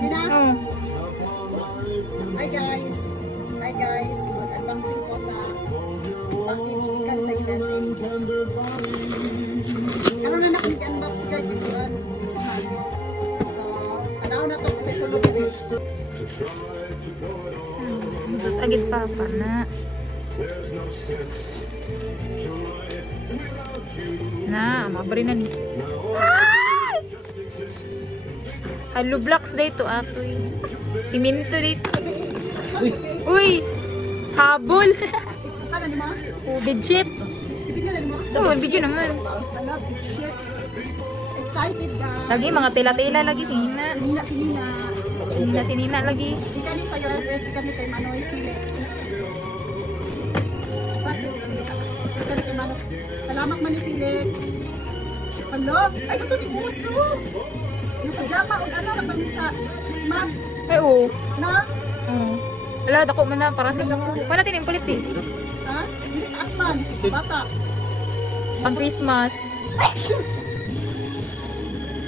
Pwede na? Hi guys! Hi guys! Mag-unboxing ko sa package ikan sa USA. Ano na nakik-unbox guys? Biguan. So, tanaw na to kasi sulod na rin. Agit pa na. Na, mabari na ni. Hello blocks dito ato. Siminto dito. Uy! Habol! Ano ni ma? Bidget. Ibigyan na mo? Oo, bidget naman. Hala, shit. Excited ka. Lagi mga tila-tila lagi sinina. Sinina lagi. Ikan ni sa USA, ikan ni kay Manoy Philips. Ikan ni kay Manoy. Salamat man ni Felix. Hello? Ay, ito ni Uso. Yung pajama o ano na pang sa Christmas. Ay, oo. Na? Oo. Wala, dako man na para sa inyo. Wala natin yung palit eh. Ha? Hindi asman. Bata. Pang Christmas.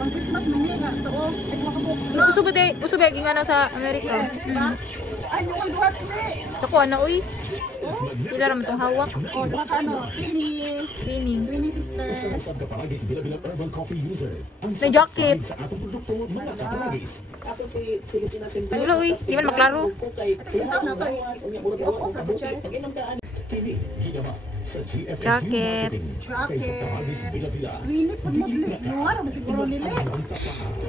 Pang Christmas man nga. Ito o. Uso ba yung ano sa Amerika? Yes. Ay, yung ang duhat ini. Dako, ano, uy. Sila naman itong hawak. O, diba ka ano? Winnie sister. May jacket. Wala, uy. Di man maklaro. Ito si Sam na to. I-off na to check. Jacket. Winnie pag modli. Yung ano ba siguro nila?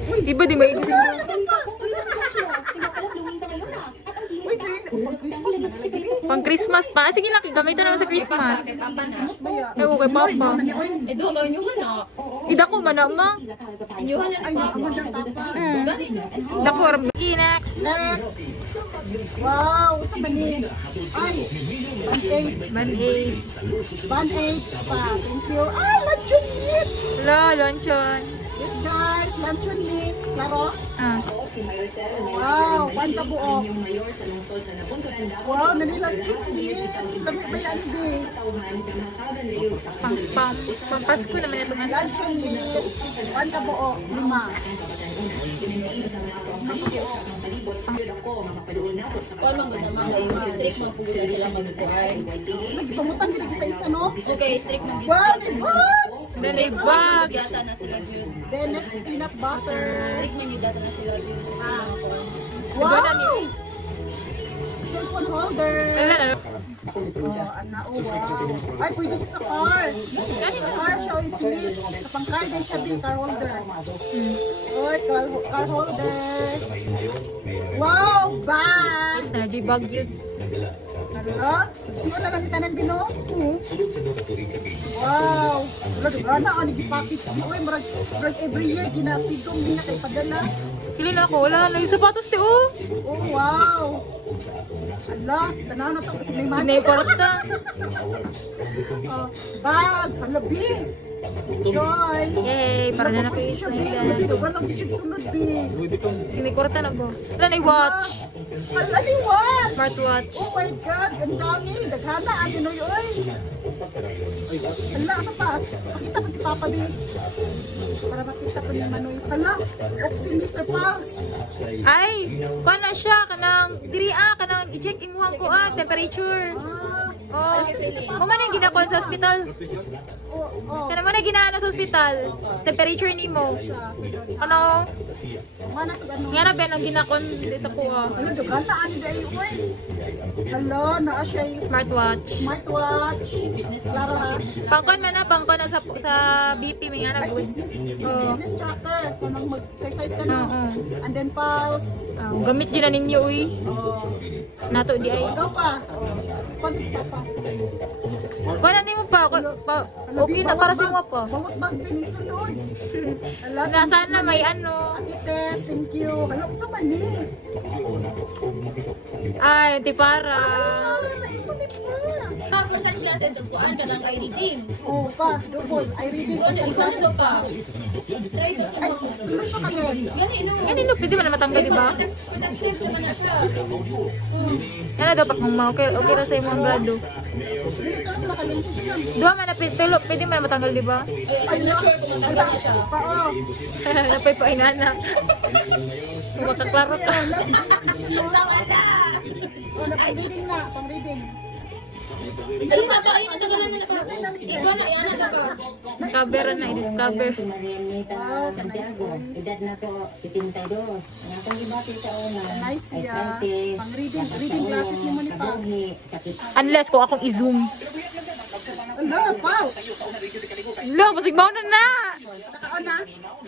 Uy, Di ba di ba ito? uy, pang Christmas na nalagay. Pang Christmas pa. Sige na, gamit na sa Christmas. Ay, okay, Papa. Ida ko, mana nga. Ay, ang gandang tapa. Dako, next. Next. Wow, sa mani. Ay, Band-aid. Band-aid pa. Thank you. Ay, luncheon meat. Wala, luncheon. Yes guys, luncheon meat. Klaro? Ah. Wow, banta buok. Wow, nanilancheon meat. Dami ba yan, di? Pang Pasko naman ito nga. Luncheon meat. Banta buok. 5. Paano mo naman kayo? Strict mo po sila mag-tuay. Nagpamutang din isa-isa, no? Okay, strict mag Wow, the bugs! Then ay bag. Yata na sila yun. Then next, peanut butter. Strict man yung data na sila yun. Wow! Cellphone holder. Wala na. Oh, wow. Ay, pwede siya sa car. Sa car siya, i-cheese. Sa pang-car din siya, din car holder. Oy, car holder. Wow, bag! Nagibag yun. Ano? Sino na lang itanan bino? Wow! Wala na, nagipakit. Uy, marag every year, ginapigong din na kay padala. Kilin ako, wala na. Yung sapatos ti oh. Oh, wow! Ala, tanaw na to kasi may mani. Sinaykorta. Bags, halabi. Joy. Yay, para na nakaisip na yan. Walang di siya sunod, big. Sinaykorta na ba? Wala na i-watch. Hala ni what? Smartwatch. Oh my God, ang dami. Daghana, ano no yun? Hala, asa pa? Pakita pa si Papa din. Para makita pa ni Manoy. Hala, oximeter pulse. Ay, kana siya, kanang, diri kanang i-check imuhang ko temperature. Oh, mo man yung ginakon sa hospital. Kana mo na ginaan sa hospital. Temperature ni mo. Ano? Nga na ba nang ginakon dito ko Ano, daghana, ano dahil uy? Hala, naa siya yung Smartwatch. Klaro ha? Pangkon man na, pangkon na sa BP may nga Ay, nag fitness tracker. Kung mag-exercise ka na. And then pulse. gamit yun na ninyo, uy. Nato di ay. Ikaw pa. Kontis pa pa. Kung ano mo pa, okay na para sa mo pa. Bawat bag pinisunod. Nasaan na may ano. Ate Tess, thank you. Ano sa mani? Ay, di para. Sa ipon ni pa. Ang first classes, ang kuan ka ng I-redeem. Oh, pa. Double. I reading ko sa Ikaso pa. Ay, ano siya kami? Yan yung pwede man na matanggal, di ba? Nag-shift naman na siya. Yan na dapat kung okay na sa imong grado. Dili Ano nakalensi siya? Duha man na tulo, pwede man na matanggal, di ba? Ay, wala pa, oh. Napay pa inana. Makaklaro ka. Oh, pang-reading na, pang-reading. Ano na ba? Ayun, ang tagalan na ba? Iba na, yan na ba? Discover na, i-discover. Wow, Santiago. Edad na to, 72. Nga kung ibati sa una. Nice siya. Pang-reading, reading glasses mo ni pa. Unless kung akong i-zoom. Ala, Pao. Lo, pasigbaw na na! Nakaon na.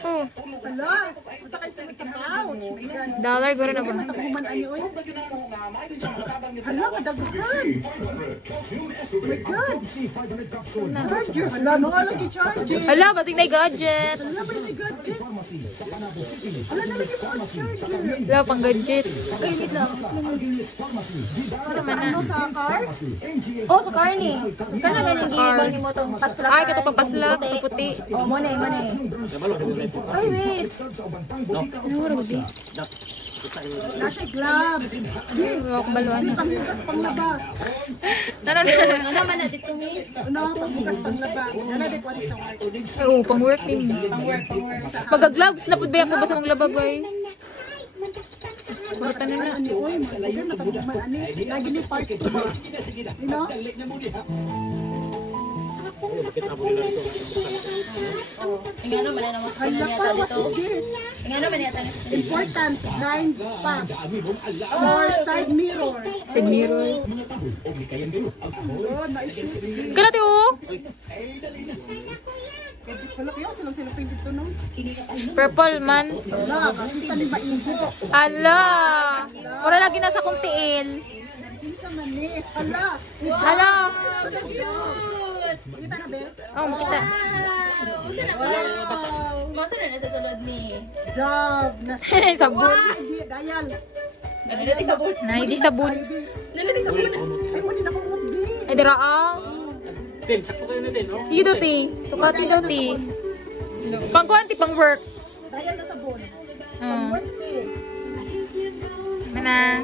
Oh, Ala, masa kayo simit sa pouch. My God. dollar, gano'n na ba? Mataguman ano oy. Hala, kadaghan. My God. Charger. Hala, mga lagi charger. Hala, bating na gadget. Hala, may gadget. Hala, naman yung mga charger. Hala, pang gadget. Kainit lang. Ano naman na? Ano sa car? Oh, sa car ni. Kana na nang gibang ni mo tong paslak. Ay, kato pang paslak, puti. Oh, mo na, mo na. Ay, wait. Nasa gloves. Huwag ko baluan na. Pangbukas panglaba. Ano na? Ano man na dito mi? Ano, pangbukas panglaba. Nana, di ko sa work. Ay, oo, pang work din. Pang-work. Pagka-gloves na po ba ako basta mong laba, boy? Balitan na na. Ani, oy, mga natagugman. Ani, lagi ni part 2 ba? You know? Ingano man na mo. Hala pa, what is this? Ingano man yata. Important, blind spot. Or side mirror. Side mirror. Oh, na-issues. Kalati, oh! Wala kayo, silang painted to, no? Purple man. Wala, kasi sa lima igo. Ala! Wala lagi nasa kong tiil. Isa man eh. Hala! Ala! Kita na, Bel? Oh, makita. Usa na ba? Mo sa na sa sulod ni. Job! Sabon. Hindi, dial. Ano dito sabon? Naidi sabon. Nalati sabon. Ay, mo din ako magdi. Ay, dira ah. Tim, sakto kayo na din, no? Sige, Doti. Sukati, Doti. Pang kuwanti, pang work. Dial na sabon. Oh. Work eh. Mana.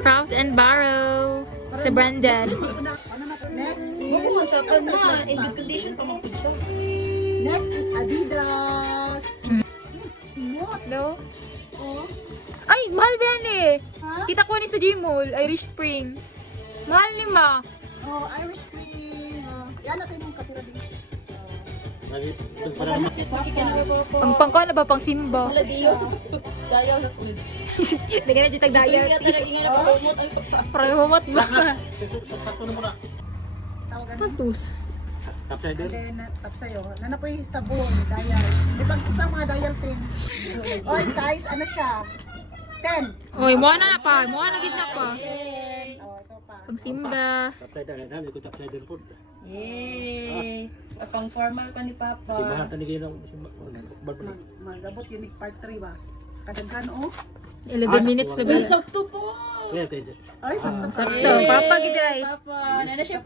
Craft and Borrow. Sa Brandon. Next Mo is... tapos ano sa na flex in pa? good condition pa mo picture. Next is Adidas. What? Hello? Oh. Ay, mahal ba yan eh? Ha? Kita ko ni sa Gmall, Irish Spring. Mahal ni ma. Oh, Irish Spring. Yan na sa imong katira din. Pang na ba? Pang simba. Wala diyo. Dayo na po. Lagi na dito dayar. Kaya talaga ingana pa promote ang sopa. Promote ba? Sakto na muna. Tawagan mo. Patus. Topsider. And then, tap sa'yo. Nanapoy sabon, dial. May pag-usang mga dial tin. Oy, size, ano siya? 10. Oy, mo na pa. Mo na gid na pa. 10. Oh, ito pa. Pang simba. Topsider. Dami ko topsider po. Yay! Pang formal pa ni Papa. Si Bahata ni Gino. Magabot unique part 3 ba? Sa kadaghan, oh. 11 minutes na ba? Sakto po! Yeah, kayo. Ay, sakto pa. Sakto. Papa gid ay. Papa. Nana siya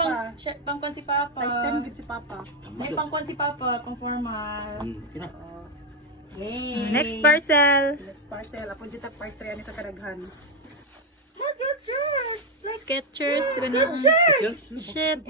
pang kwan si Papa. Size 10 good si Papa. May pang kwan si Papa, pang formal. Kina. Yay! Next parcel. Next parcel. Apo dito part 3 ani sa kadaghan. Skechers. Ganun. Shit.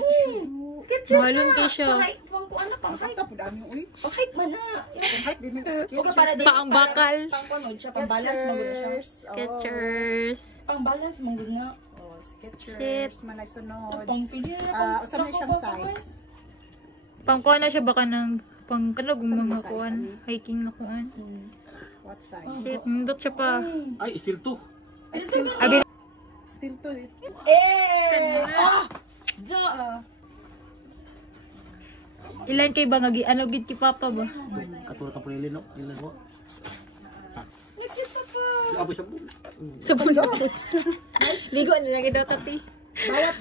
Skechers Mahalon kayo siya. Pang kuan na pang height. Tapos dami uy. Pang height man na. Ang height din yung Huwag para din. Paang bakal. Pang kuan siya, pang balance mo gud siya. Skechers. Pang balance mo gud na. Oh, Skechers. Manay sunod. Pang pili. Usap na siyang size. Pang kuha na siya baka ng pang kanog Saan mga ba size, kuan. ano? Hiking na kuan. What size? Shit. Nindot siya pa. Ay, still 2. Ay, still, Abi. still to it. Ilan kay ba ngagi ano gid ki papa ba? Katulad ka po yung lino. Ilan mo? Abo siya po. Sabon na. Ligo na lagi daw tati.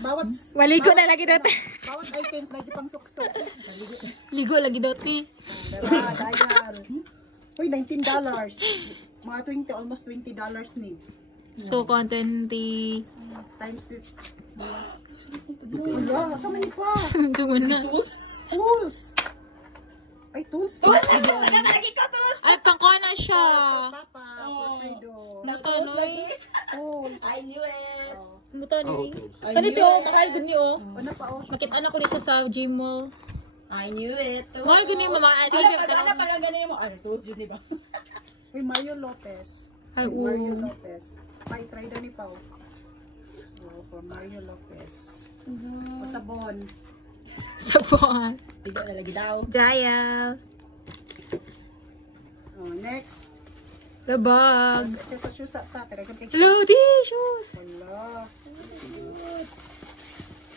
Bawat Maligo na lagi daw. bawat items lagi pang suksok. Ligo lagi daw ti. Dial. Uy, $19. Mga 20, almost $20 ni. So content Times 50. Wala, saan man pa? Tuman na. Tools! Ay, tools pa. Ay pangkuha na siya. Papa, Alfredo. Nakanoy. Tools. I knew it. Muta Oh, ni. okay. Kanito oh, mahal gud ni oh. Ano pa oh? Makita na ko ni siya sa gym mall. I knew it. Mahal gud ni mama. Sige, Ano parang ganun mo? Ano, toast yun, di ba? Uy, Mario Lopez. Ay, Mario oo. Lopez. May try daw ni Pao. Oh, for Mario Lopez. O sabon. Sabon. Tiga na lagi daw. Jaya. Oh, next. The bag. Ito sa shoes ta, pero kung Hello, shoes. wala.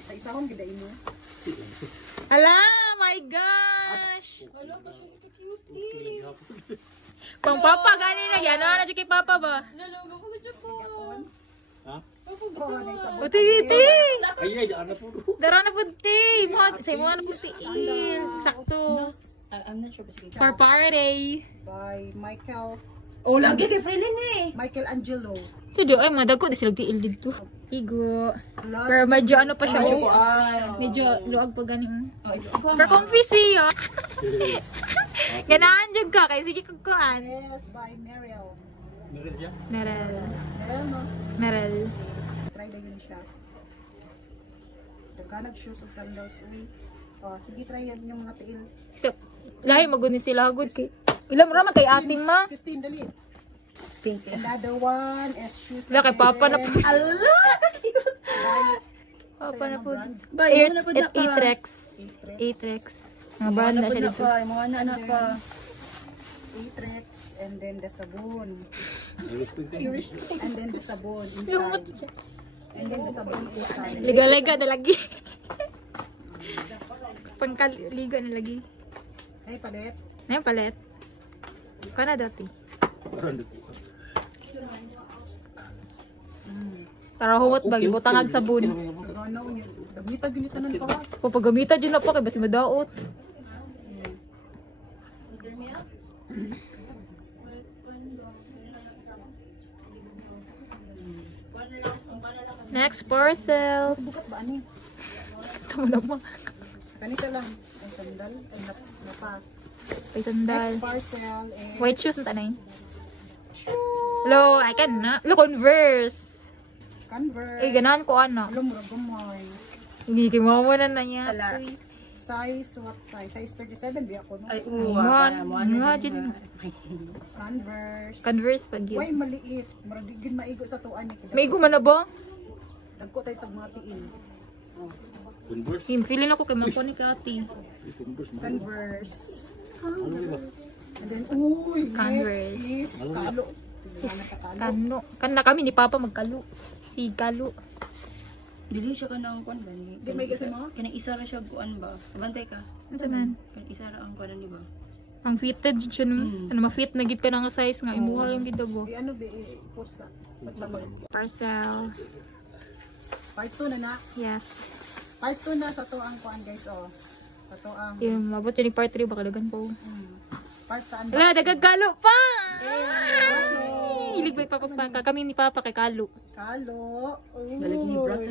Sa isahon gid mo. Ala, my gosh. Pang papa gani na yan. Ano na kay papa ba? Nalogo ko dyan po. Ha? Oh, na isabon. Uti, iti. Ay, ano po? Dara na punti. Sa mo na punti. Sakto. I'm not sure pa sige. For party. By Michael Oh, lagi kay Freelin eh. Angelo. Sige, ay madagko di sila tiil dito. Igo. Lot. Pero medyo ano pa siya. Oh, Medyo luag pa ganing. Pero comfy siya. Ganahan jud ka kay sige kag kuan. Yes, by Mariel. Meron dyan? Meral. Mariel, no? Meral. Try na yun siya. Nagkanag shoes of sandals. Uy. Oh, sige, try yan yung mga tiil. So, lahi maguni sila agud kay. Ilam ra man kay ating ma. Christine, dali. Pink. Another one is shoes. Wala kay papa na po. Ala! Papa na po. Bay, mo na po na pa. Atrex. Atrex. Atrex. Mga brand na siya dito. Mga na pa. Atrex. And then the sabon. Ayos po yung And then the sabon Lumot inside. siya. And then the sabon inside. Liga-liga na lagi. Pangkaliga na lagi. Ay, palit. Ngayon palit. Kana dati. Para huwat ba, butangag sabon. Ganaw niya. Gamita-ginitanan pa ka. Kung paggamita dyan na pa, kay basi madaot. Next parcel. Bukat ba, ani? Tama naman. Ganito lang. Ang sandal. Ay, napa. Ay, sandal. Next parcel is... White shoes na tanay. Hello, I can na. Hello, Converse. Converse. Eh, ganahan ko ano. Alam mo, gamay. Hindi kimawa na na niya. Size, what size? Size 37, di ako, no? Ay, Mga dyan. Converse. Converse pag yun. Uy, maliit. Maragigin maigo sa tuan ni. May guman na ba? Nagko tayo tag mga tiin. Converse. Team, feeling ako kay Mangko ni Kati. Converse. Converse. Ano ba? And then, uy, Converse. next is kalo. Tingnan na sa kalo. Kano. Kana kami ni Papa magkalo. Si Kalo. Dili siya ka ng kuan ba ni? Di may kasi mo? Kanang isa ra siya kuan ba? Bantay ka. Ano man? Kanang isa ra ang kuan ni ba? Ang fitted dyan siya no. Ano ma-fit na gid ka ng size nga. Imuha lang gid bo. Di ano, di post na. Basta mo. Parcel. Part 2 na na. Yes. Part 2 na sa to ang kuan, guys, oh. Sa to ang Yung mabot yun yung part 3. Baka dagan po. part sa unboxing. Wala, dagagalo pa! Hilig ba ipapagpaka? Kami ni Papa kay Kalo. Kalo. Nalagi ni Bras.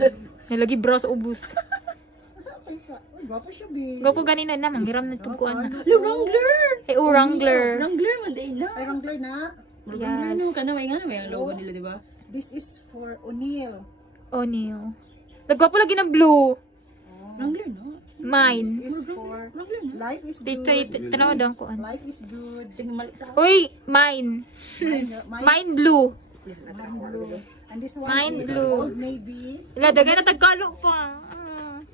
Nalagi bra sa ubus. Uy, gwapo siya, bi. Gapo ganina na. Manghiram na tugkuan na. Wrangler! Eh, Wrangler. Wrangler man day na. Ay, Wrangler na. Wrangler no kana may nga may ang logo nila di ba? This is for O'Neill. O'Neill. Nagwapo lagi ng blue. Wrangler no. This Mine. is for Wrangler no. Life is Dito, good. tanaw daw ko. Life is good. Sige malita. Uy, mine. Mine blue. Mine blue. And this one Mine is blue. Old Navy. Wala, dagan na tagkalo pa.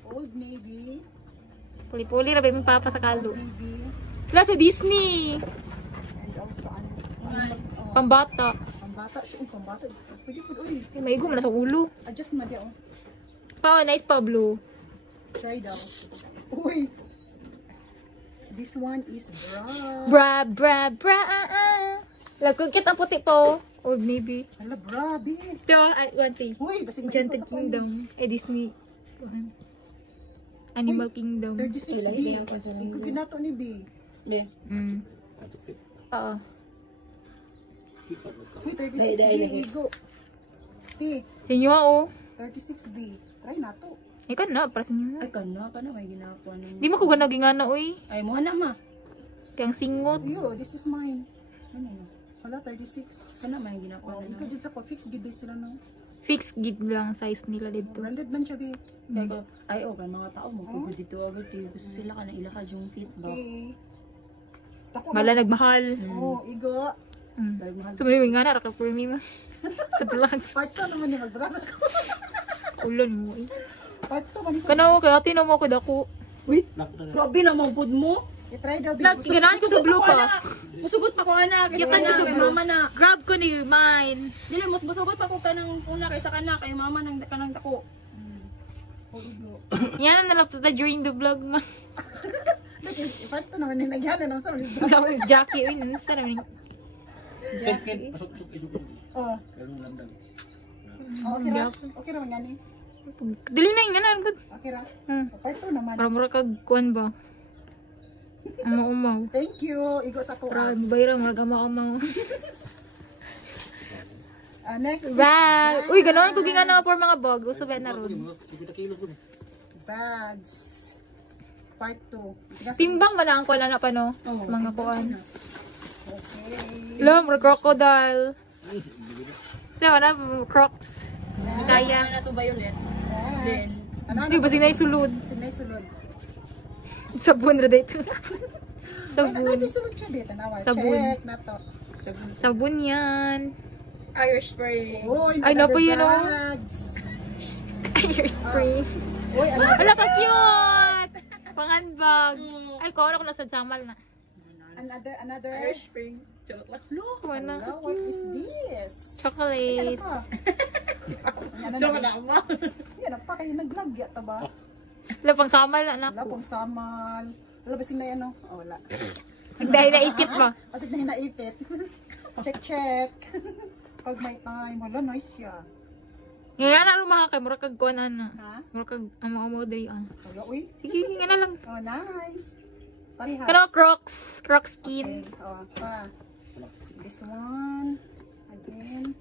Old Navy. Puli-puli, rabi mong Papa sa Kalo. Navy. Wala sa Disney. And also, Pambata. pambata siya. Pambata. Pwede po, uy. Ay, maigo mo na sa ulo. Adjust mo di, oh. Pa, nice pa, blue. Try daw. Uy. This one is bra. Bra, bra, bra, Lagkukit ang puti ko. Old Navy. Hala, bra, bi. Ito, one thing. Uy, basig Enchanted sa kanya. Kingdom. Eh, Disney. Animal Kingdom. 36 B. Ikaw ginato ni B. Yeah. Oo. Uy, 36 B. Igo. T. Sinyo, oh. 36 B. Try na to. Ikaw na, para sinyo. Ay kana may ginakuha ni. Di mo ko ganaging ano, uy. Ay mo na ma. Kayang singot. Yo, this is mine. Ano yun? Hala, 36. Kana may ginakuha Oh, na. ikaw dito sa fix gid sila no. Fix gid lang size nila dito. Branded man siya, B. Kaya ko, ay okay, mga tao mo kung dito agad kayo. Gusto sila ka na ilakad yung fit ba? Okay. Tako Mala nagmahal. Oh, igo. Dahil mahal. Sumaliwing nga na, raka for me ma. Sa vlog. Part 2 naman ni mag-brand ko. Ulan mo eh. Part 2 man ni. Kanaw, kaya tinaw mo ko dako. Grabe naman pud mo. I-try daw, B. Ganahan ko sa blue ka. Musugot pa ko ana kaysa kana kay mama na. Grab ko ni mine. Dili mas musugot pa ko kanang una kaysa kana kay mama nang kanang dako. Yan na lang tata during the vlog ma. Part 2 naman ni nagyanan ng sa ulis. Jackie, uy, nasa namin. Ken, pasok-pasok. Oh, Ganun lang daw. okay ra. Okay ra man gani. Dili na yun, yan. Good. Okay ra. Hmm. Part 2 naman. Para mura kag kuan ba? Umaw. Thank you. Igo sa ko. Para bayra mura ka umaw. Next is Bag. Uy, ganoon ko gingana for mga bag. Uso ba na ron? 50 kilos ko. bags. Part 2. Timbang ba na ang kuan na pa no? Mga kuan. Okay. Lam, crocodile. Sa na crocs. Kaya. Ano to violet? Then Ano Di ba sinay sulod? Sinay sulod. Sabon ra dito. Sabun. Sabon. Sulod siya dito. Nawa. Sabun. Check na to. Sabon yan. Irish spray. Uy, Ay, napo yun, oh. bags. Your spray. Uy, ano? Wala ka cute! Pang-handbag. Ay, ko ano ko nasa jamal na. Another. Irish spray. What? Look. Wala. Hello, what is this? Chocolate. Ano So na? wala mo. Yan pa kayo nag-vlog yata ba? Wala pang samal na Wala ako. pong samal. Wala ba na yan, no? Oh, wala. Dahil naipit ba? Kasi na hinaipit. Check. Pag may time. Wala, nice siya. Ngayon na mga kay mura kag kuan na. Ha? Mura kag amo diri ah. Wala, uy. Sige, nga na lang. Oh, nice. Parehas. Pero Crocs skin. Okay. Oh, pa. This one. Again.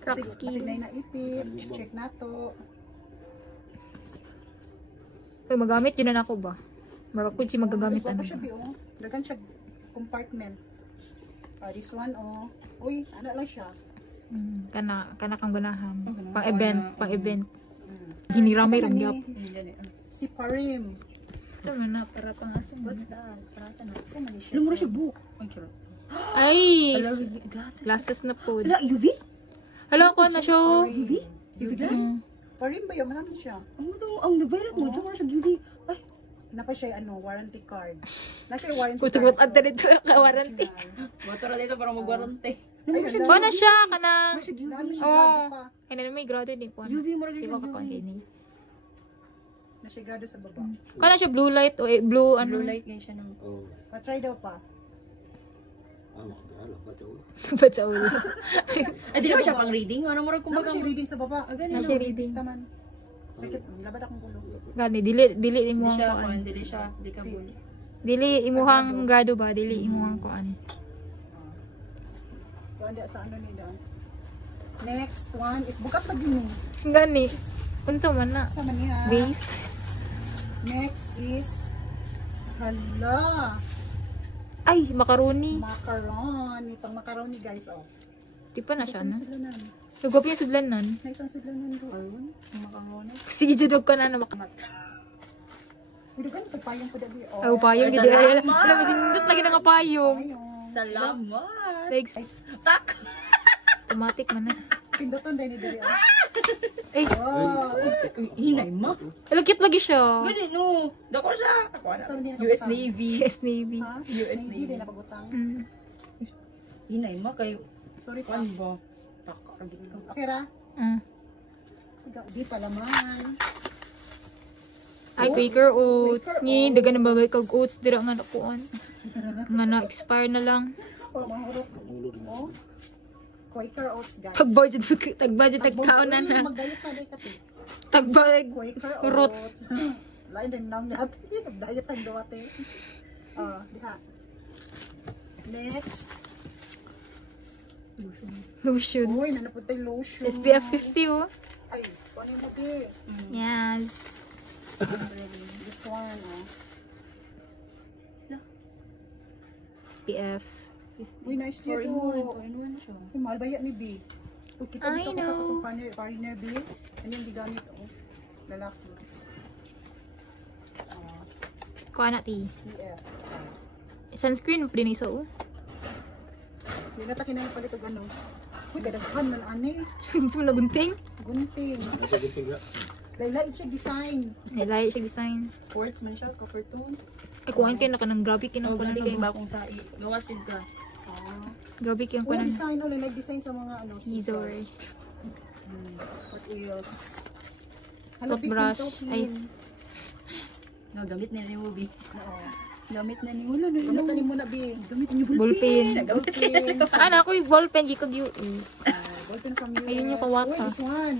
Crocs Kasi skin. na hinaipit. Check na to. Ay, magamit yun na ako ba? Mara ko si magagamit Ano ano. siya, oh. Dagan siya compartment. This one, oh. Uy, ano lang siya. Kana kang ganahan. Pang event. Giniramay ram gyap. Si Parim. Ito man na para pang asin. What's that? Para sa na. Saan na siya? Lumura siya book. Ang charot. Ay! Glasses. Glasses na po. Wala, UV? Hala ko na show. UV? UV glass? Parim ba yun? Marami siya. Ang nag-viral mo. Diyan siya UV. Ay. Napa siya, warranty card. Na siya yung warranty Kutugot card. at dito ka-warranty. Motor dito para mag-warranty. Ba na siya kanang. Dami siya Oo. grado pa. Kaya na may grado din po. UV mo rin Di ba ka kung Na siya grado sa baba. Kana siya blue light o blue ano. Blue light ngayon siya nung. Oh. Pa-try daw pa. Ano, ba't sa ulo? Ba't sa ulo? Ay, di naman siya pang reading. Ano mo rin Ano kumbaga. siya reading sa baba? Agad Na na. siya reading. Basta man. Sakit, labad akong ulo. Gani dili Hindi imuhang siya, kuan. hindi siya, hindi ka bull. Dili imuhang grado ba? Dili imuhang kuan. Kuanda sa ano nila. Next one is bukat pa din mo. Gani. Unsa man na? Sa man niya. Base. Next is hala. Ay, macaroni. Macaroni. Pang macaroni guys, oh. Di pa na siya na. Sudlanan. Nagwap yung sudlanan. Na isang sudlanan doon. Ang macaroni. Sige, judog ka na na makamat. Hidugan, pagpayong po dabi. Oh. Ay, payong. Gidi. Sila masindot lagi na nga payong. Payong. Salamat! Like, Tak! automatic man na. Pinduton din ni Dali. Ay, Oh. Hinay mo. alagkit lagi siya. Gani, no. Dako siya. Ako na. Saan din US nakapasama? Navy. US Navy. Ha? US Navy Navy. din napagutang. Mm. Hinay mo kayo. Sorry pa. Ano ba? Taka. Okay ra? Mm. Di pa laman. Ay, Quaker Oats. Ni, daga na bagay kag oats. Dira nga nakuan. Nga na-expire na lang. Oh, mahurot. Oh. Quaker Oats, guys. Tag-budget, tag-kaunan na. Mag-diet na, day kati. Tag-budget. Quaker Kurot. Oats. Lain din lang natin. Mag-diet ang duwate. Diha. Next. Lotion. Uy, nanapunta yung lotion. SPF 50 oh. Ay, paano mo di? Yes. This one, oh. SPF. Uy, nice siya to. 4-in-1 siya. Uy, mahal ba yan ni B? Uy, kita I dito ko sa know. katong foreigner bill. Ano yung gigamit, oh. Lalaki. Kuha na ti. PF. Sunscreen mo din iso. Hindi na takin na palit og ano. Uy, kadaghan man, ane. Gusto mo na gunting? Gunting. Layla is siya design. Nilay siya design. Sports man siya, ka-cartoon. Ay, kuhaan kayo na ka ng grabe kayo Oh, ng grabe kayo kuhaan. ba kung sa gawasin ka? Grabe kayo ng Oh, kuhaan. design ulit. Nag-design sa mga ano. Scissors. What else? Hala, big Toothbrush. pin. Ay. No, gamit na ni Ubi. Oo. Gamit na ni Ulo. Gamit na ni mo na, Bi. Gamit ni Ballpen. Ballpen. Ano, ako yung ballpen, di kag US. Ballpen from US. Ayun yung kawata. Uy, this one.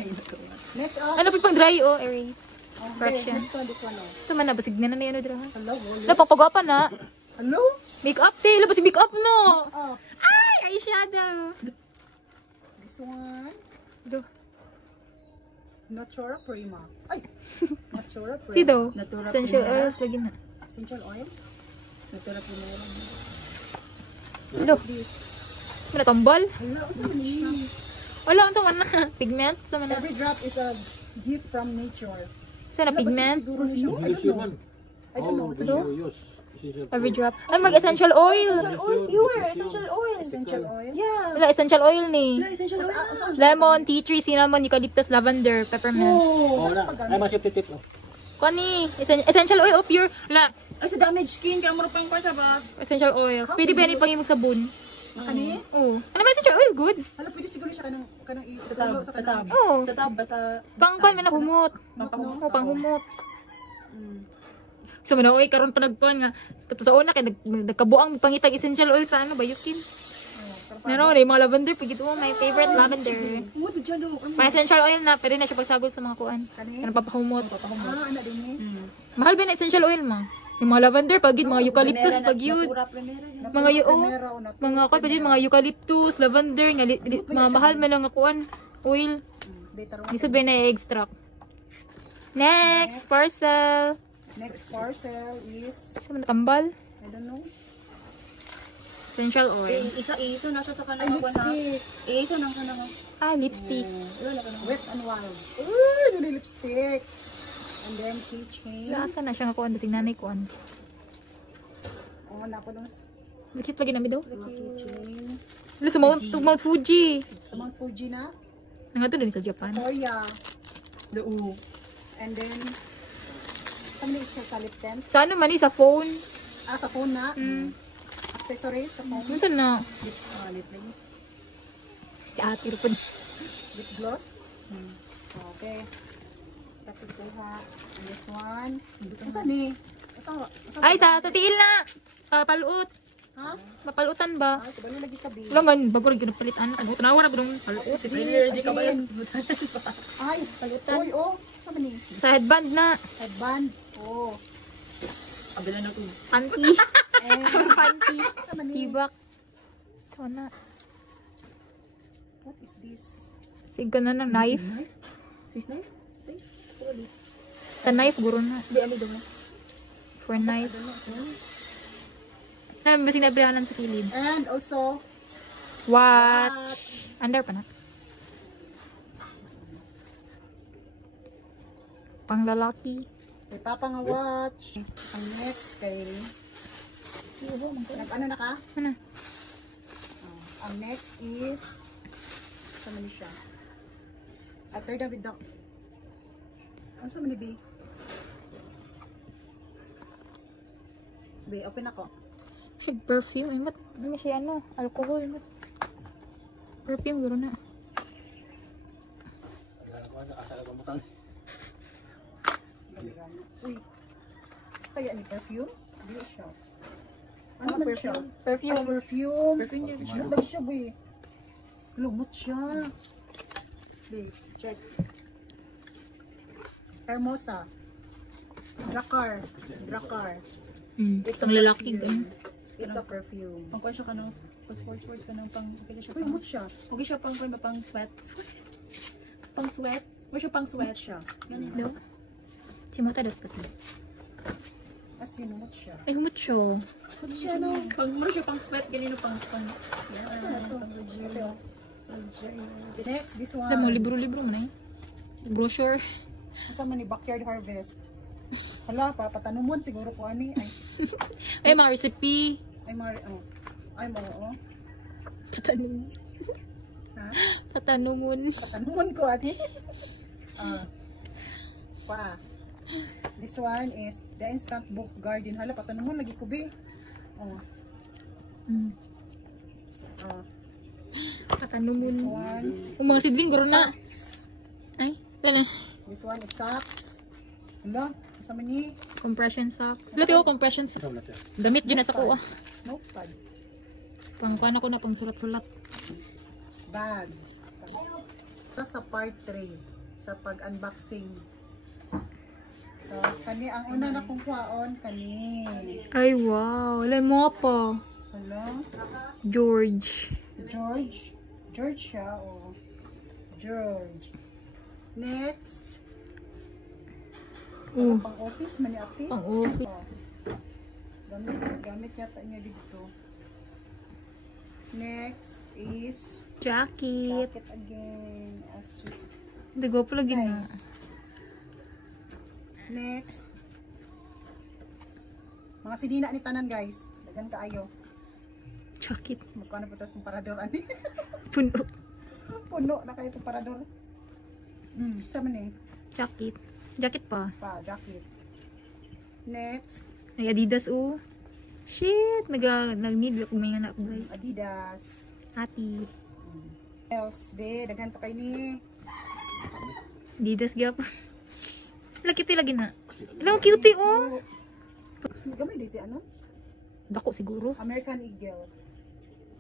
Next up. Ano pa pang dry o erase? Okay, correction. next one, this one, oh. Ito man na, basig na na ano dira. Hello, wallet. Wala, pagpagawa na. Hello? Make up, te. Wala, basig make up no. Oh, Ay, eyeshadow. this one. Do. Natura Prima. Ay! Natura Prima. Dito. Natura Essential Primera. oils, lagi na. Essential oils. Natura Primera. Lo, This. wala tambal. Hello, what's happening? Wala, ito man na. Pigment. Sa man na. Every drop is a gift from nature. Sa na pigment. Siguro niyo. I English don't yun know. man. I don't know. Oh, Siguro. Yus. Essential Every oil. drop. Ay, mag-essential oil. Oil, pure. Essential oil. Essential oil. Yeah. Wala, essential oil ni. Essential oil. Lemon, tea tree, cinnamon, eucalyptus, lavender, peppermint. Oh, na. Ay, masip titip. Oh. Kani, essential oil o pure. Wala, Ay, sa damage skin. Kaya mo rin pa yung kwansa ba? essential oil. Pwede ba yan ipangimog sabon? Kani? Oo. Ano ba essential oil? Good. Hala, pwede siguro siya kanang Sa tab. sa Sa tab. Oo. Sa tab ba sa... Pangkuan man na humot. Oo, panghumot. So, manaway karon pa nagkuan nga. Kato sa una, kay nagkabuang pangitag essential oil sa ano ba, Yukin? Meron, yung mga lavender. Pagit mo, my favorite lavender. What did you do? May essential oil na, pwede na siya pagsagol sa mga kuan. Kani? Ano papahumot. Ana din ni. Mahal ba na essential oil ma? Yung mga lavender, pagit, mga eucalyptus, pagyud. Natura Primera. Mga yuo. Primera o nat. Mga kuan, pwede mga eucalyptus, lavender, nga, mga mahal man lang nga kuan. Oil. Data ro. Isod ba na extract? Next, parcel. Next parcel is Sa man tambal? I don't know. Essential oil. Isa na siya sa Ay, kanang ako na. lipstick. Isa nang kanang. Ah, lipstick. Wala ka na. Wet and wild. Ooh, yun yung lipstick. And then keychain. Lasa na siya nga kuan, basig nanay kuan. Oh, napo nung Legit lagi namin daw. keychain. Wala sa Mount Fuji. Sa Mount Fuji na. Nga to din sa Japan. Korea. Doo. And then, saan na isa sa lip tint? Sa ano man sa phone. Ah, sa phone na. Accessories sa phone. Ano na? Lip lagi. Si ate rin po. Lip gloss. Okay. Tapos kuha. And this one. Saan ni? Saan? Ay, sa tatiil na. Papaluot. Ha? Mapalutan ba? Ay, kabalo lagi kabi. Wala nga, bago rin ginapalitan. Ano, tanawa na ba nung paluot? Si Premier, ka ba yan? Ay, palutan. Uy, oh. Saan ni? Sa headband na. Headband. Oh. Kabila na ko. Panty. And, Panty. saan ni? Tibak. Ito na. What is this? Sige na ng knife. Swiss knife? Sa knife, guro na. Di, ali daw na. For knife. Na, basing nabrihanan sa kilid. And also, Watch. Under pa na. Pang lalaki. may papa nga watch. Ang next kay... Ano na ka? Ano? Ang next is... Saan man siya? After the with the... Ano saan man ni B? B, open ako. Siya perfume. Ay, mat. Ano siya ano? Alcohol. Mat. Perfume, guro na. Asal ko mutang. Uy. Kaya ni perfume? Hindi siya. Ano man siya? Perfume. Ay, perfume. Perfume niya. Lumot lang siya, B. Lumot siya. B, check. Hermosa. Dracar. Dracar. It's a Ang lalaki. perfume. It's a perfume. Pang kwan siya ka ng sports ka ng pang pili siya Uy, pang lumot siya. huwag siya pang kwan ba pang sweat. Pang sweat. Huwag siya pang Lumot sweat. siya. Ganyan. No? Si Mota das kasi. As in, lumot siya. Ay, mucho. Huwag siya no. Pag mo siya pang sweat ganyan pang Ito. Next, this one. Alam mo, libro-libro mo na eh. Brochure. Asa man ni Backyard Harvest. Hala, patanumon siguro ko ani. Ay, mga recipe. Ay, ay, oh. Patanumon. Ha? Patanumon. Patanumon ko ani. Pa. This one is the Instant Book Garden. Hala, patanumon lagi ko be. Oh. Patanumon. This one. Ang mga sidling, guro na. Socks. Ay, wala na. This one is socks. Hala, asa man ni? Compression socks. Lati ko, compression socks. Damit dyan na sa kuha. Notepad. Pang ako na, pang sulat-sulat. Bag. Ito sa part 3 sa pag-unboxing. So, kani ang una na kong kuhaon kani. Ay, wow. Wala mo pa. Hello? George. George siya o. George. Next. Pang office man ni ate. Pang office. Oh. Gamit yata niya dito. Next is Jacket. jacket again. Dago pa lagi na. Nice. Next. Mga sinina ni tanan guys. Dagan kaayo. Jacket. Magkano po tas ng parador ani? Puno. Puno na kayo itong parador. Tama ni. Jacket. Jacket pa. Jacket. Next. Ay, Adidas oh. Shit. Nag-need ako may anak guys. Adidas. Ati. Else, be, daghan pa kayo ni. Adidas gyap. Laki lagi na. Alam mo cute oh. Gamay din si ano? Dako siguro. American Eagle.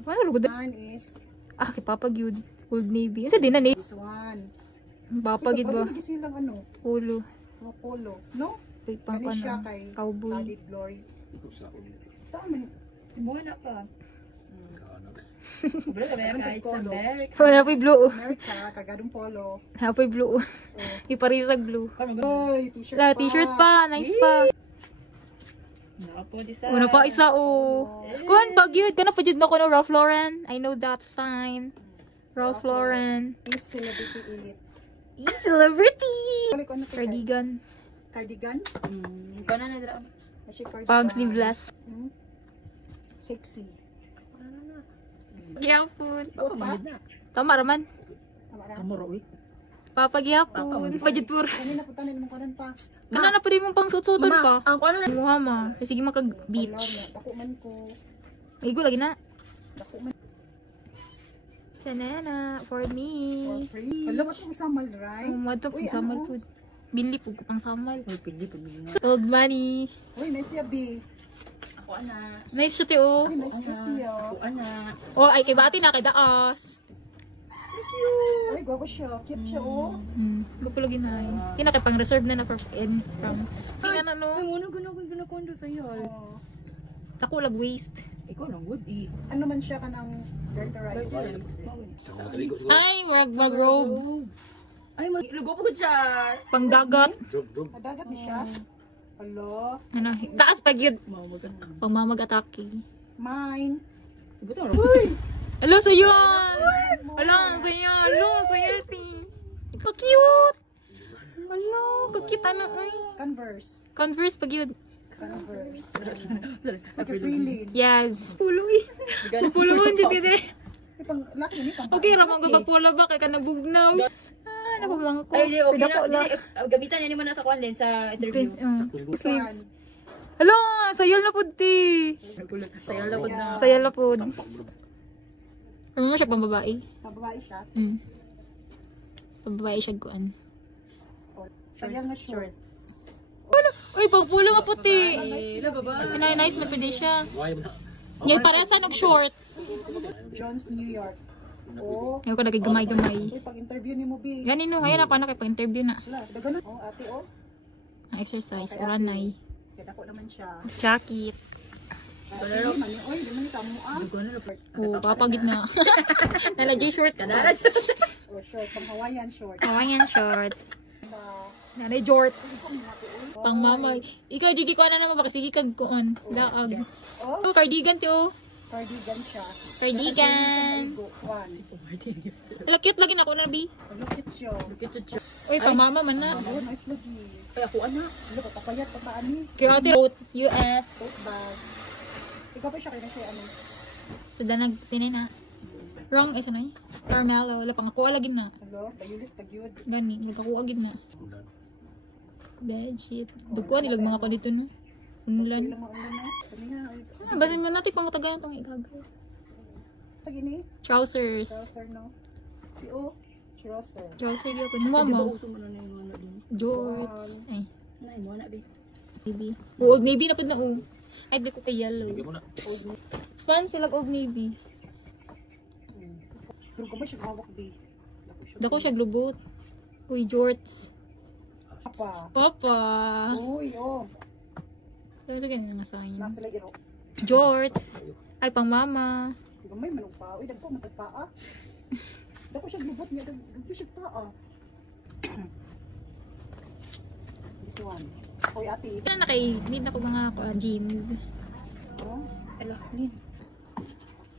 Ano lugod? One is Kay Papa Gyud. Old Navy. Ano din na ni? this one. Papa Gyud ba? Parang hindi silang ano, Polo. mga polo. No? Kay Papa Kani siya na. kay Cowboy. Solid Glory. Saan man? Muna pa. Bro, kahit sa America. Wala pa yung blue. America, kagadong polo. Wala pa yung blue. Iparisag blue. Oy, t-shirt La, pa. t-shirt pa. Nice pa. Nakapo di sa... Una pa isa oh. Kuhan pag yun. Kana pa dyan na ko no Ralph Lauren. I know that sign. Ralph Lauren. Is celebrity elite. Celebrity! Ano ko ano to? Cardigan. Cardigan? Ikaw na nadra. Kasi cardigan. Pag sleeveless. Sexy. Gyapon. Baka magid na. Tama raman. Kamuro, uy. Papagyapon. Pajud pur. Kani na putanin mo kanan pa. Kana na pa rin mong pang susutan pa. Ang ano na? Muha ma. Sige makag-beach. Dako man ko. Ay, lagi na. Dako man Sanana. For for me. free. Wala mo itong samal, right? Umato Uy, pang samal ano? food. Bili po ko pang samal. Uy, pili. Old money. Uy, nice siya, B. Ako ana. Nice siya te oh. Uy, nice kasi siya. Ako ana. Oh, ay kay bati na kay daas. Uy, gwapo siya. Cute siya, oh. Gupulog na yun. Kina kay pang reserve na for in from. Kina na no. Ang guna kondo sa iyo. Oh. Ako lag waste. Ikaw lang wood i. Ano man siya kanang garterize. Ay, mag robe. Ay, lugo po ko siya. Pang dagat. Madagat ni siya. Hello. Ano, taas pag yun. Pang mamag-atake. Mine. Hello sa iyo. Hello sa iyo. Hello sa iyo. So cute. Hello, kakita na ay. Converse. Converse pag yun. Converse. Like a freelin. Yes. Puloy. Puloy hindi dire. Pang laki ni pang. Okay, ramang gabag pula ba kay ka nabugnaw. Napamang ko. Ay, di okay Dako na. Gamitan niya mo na sa kwan din sa interview. This one. Hello, sayal na pud ti. Sayal na po na. Sayal na pud. Ano mo siya pang babae? Mababae siya. Pang babae siya kuan. Sayang na short. Uy, pang pulo nga puti. Ila baba. Nice na pwede siya. Why mo na? Yan, parehas na nag-short. John's New York. Oh. Ayaw ko nagigimay-gamay. Uy, pag-interview ni mo, B. Ganin no, ayan ako na kay pag-interview na. Wala, dagan na. Oh, ate, oh. Ang exercise, oranay. Kaya dako naman siya. Jacket. Ate, man, oy, di man ikaw mo, ah. Oh, papagid nga. Nalagay short ka na. Oh, short, pang Hawaiian short. Hawaiian shorts. Ba, Nanay jort. Pang mama. Ikaw, Jiggy, ko na naman baka sige kag kuon. Daag. oh, Oh, cardigan ti oh. Cardigan siya. Cardigan. One. Ala, cute lagi na ako na, Bi. Lukit siya. Uy, pang mama man na. Oh, nice lagi. Ay, ako anak. Ano pa papayat pa ba ani? Kaya ate, road, US. Tote bag. Ikaw pa siya kaya siya ano? So, danag, sinay na. Wrong, isa na eh. Carmelo, wala pang ako alagin na. Hello, payulit pagyud. Gani, magkakuha agad na. Bedsheet. Dugko, nilag mga pa dito no. Unulan. Ilang mga ano na? Kani nga. Ah, basin mo natin pang matagayan itong igagaw. Sa gini. Trousers. Trouser no. Tio. Trouser. Trousers yun. Kung Di ba mama. uso mo na yung mga din? Jorts. Ay, Nay, mo na, be. navy. Old navy na po na oh. Ay, di ko kay yellow. Fan sila old navy. Pero kung ba siya hawak di. Dako siya glubot. Uy, jorts. Apa. Papa. Uy, oh. Talaga ganyan nga sa akin. Nasa lagi ro. Jorts. Ay, pang mama. Gamay manong pa. Uy, dagpo matagpaa. Dako siya glubot niya, dagpo siya paa. This one. Uy, ate. Ito na kay, need na ko mga jeans. Oh. Hello, need.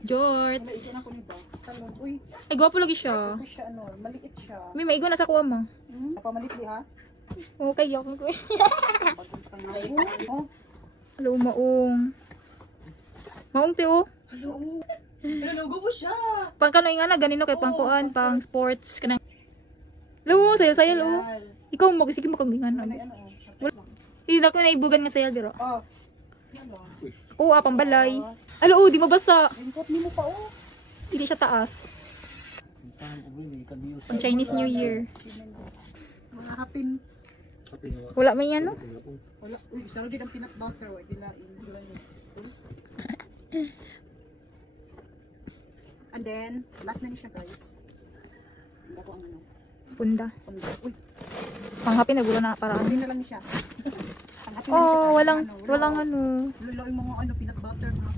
Jorts. Wala, ito na ko ni ba? Talon. Uy, Ay, gwapo lagi siya. ito siya ano, maliit siya. May maigo na sa kuha mo. Napamalit di ha? Okay, yakon ko. Pagkuntang na. Oh. Hello, maong. Maong te oh. Nalugo po siya. Pang kanoy nga na, ganino kay pang kuan, pang sports. Kanang. Hello, sayal-sayal oh. Ikaw mo, sige mo kang gingan. Ano, ano, oh. Hindi na ko naibugan nga sayal, diro. Oh. Ano? Oo, pang balay. Alo, oh, di mabasa. Lingkot ni mo pa, oh. Hindi siya taas. Pang Chinese New Year. Mga hapin. Wala may ano? Wala. Uy, isa rin ang peanut butter. Wala dilain. And then, last na ni siya, guys. Hindi ko ang ano. Punda. Uy, Pang happy na na para. hindi na lang ni siya. Ang hapin Oh, walang ano. Lalo yung mga ano, peanut butter. Mga.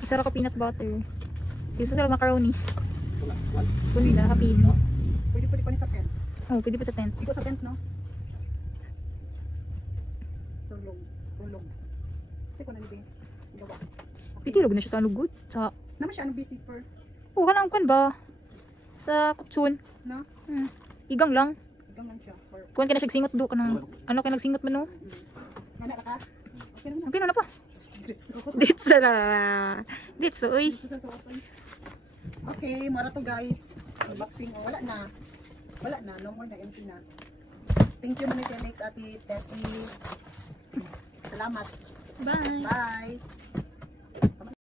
Isa ka peanut butter. Isa sila macaroni. Punda, happy. Pwede pa ni sa tent. Oh, pwede pa sa tent. Ikaw sa tent, no? Tulong. Kasi ko na nilibing. Gawa. Pitilog na siya sa lugod. Sa, Naman siya, ano, zipper. oh, kanang kan ba? Sa kutsun. No? Igang lang. Hanggang lang siya. Or, Kuhan ka na siya singot do. Kanang, ano ka nagsingot man no? nana ka? Okay naman. Okay na pa. Grits. Dito na. Dito, uy. Okay, mara to guys. Unboxing. Oh, wala na. No more na. Empty na. Thank you, Manitenex, Ate Tessie. Salamat. Bye. Bye.